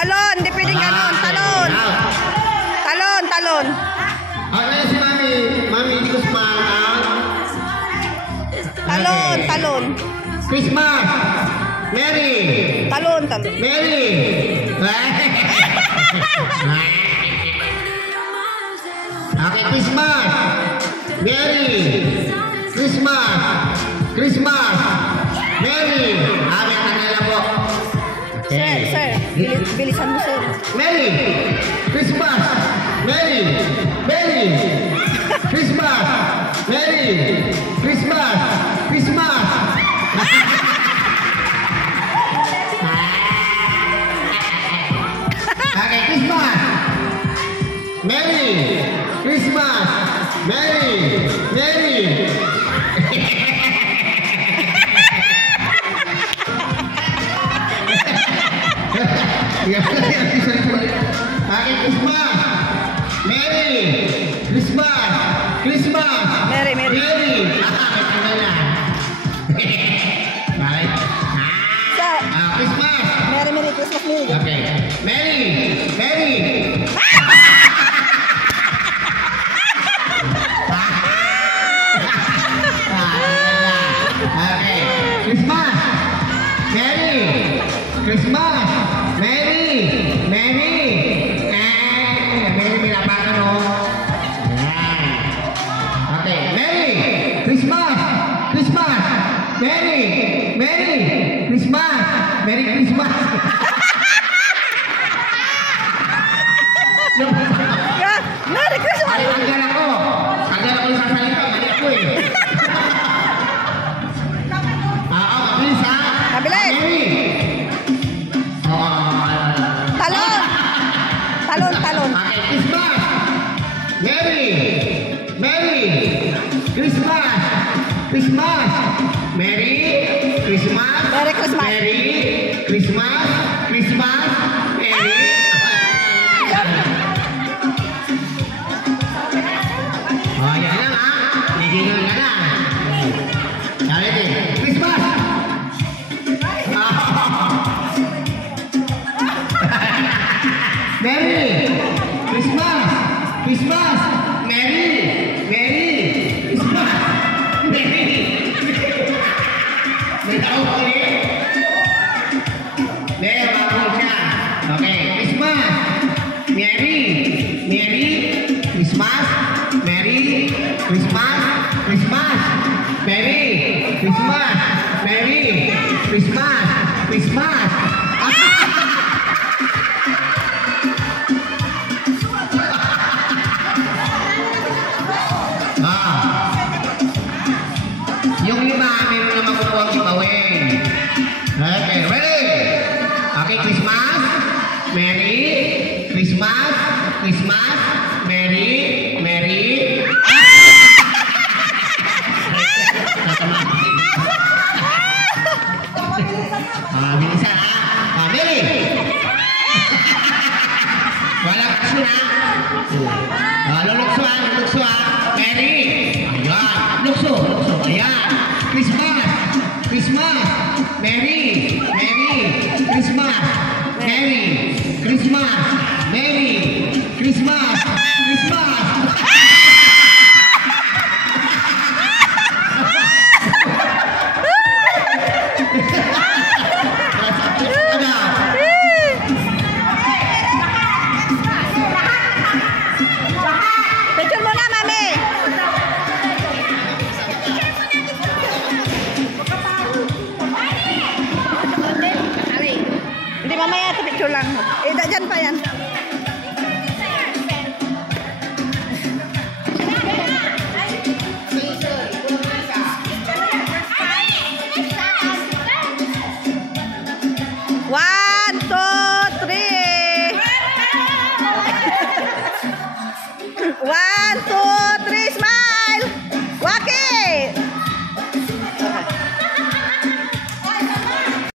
Talon, di pwedeng ganon. Talon. Talon. Ano si Mami? Mami, hindi ko sumahan. Talon. Christmas. Mary. Talon. Mary. Okay, Christmas. Mary. Christmas. Mary. May kanila po. Sir. Bilisan mo, sir. Mary. Christmas. Mary. Christmas. Mary. Christmas. Okay, Christmas. Mary. Christmas. Mary. Okay, Christmas. Mary. Christmas. Mary. May tanggal na. Right? Christmas. Merry Christmas, Mary. Okay. Mary. Okay. Christmas. Mary. Mary, may napakan o. Okay. Mary. Christmas. Mary. Christmas. Merry Christmas. Merry Christmas. Tanggal ako yung sasalita. Mali ako eh. Mabilis ha. Mabilis. Mary. Talon. Okay, Christmas. Mary. Christmas. Mary. Christmas. Merry Christmas. Mary. Christmas. Mary. Yan lang ha. Nagigil ka na. Dalit eh. Christmas. Mary. Christmas. Mary. Christmas. Mary. May tao ko rin. Mabul siya. Okay. Christmas. Mary. Christmas. Mary. Christmas. Mary. Christmas. Mary. Christmas. Yung lima, meron na makukuha ang gawin. Okay, ready? Okay, Christmas. Mary. Christmas. Mary. Bilisan ha. Mary. Walang action ha. Lulukso. Mary. Ayan. Lukso. Ayan. Christmas. Mary. Christmas. Mary. Christmas. mamaya ito picture lang. Eh, dyan pa yan. One, two, three. One, two,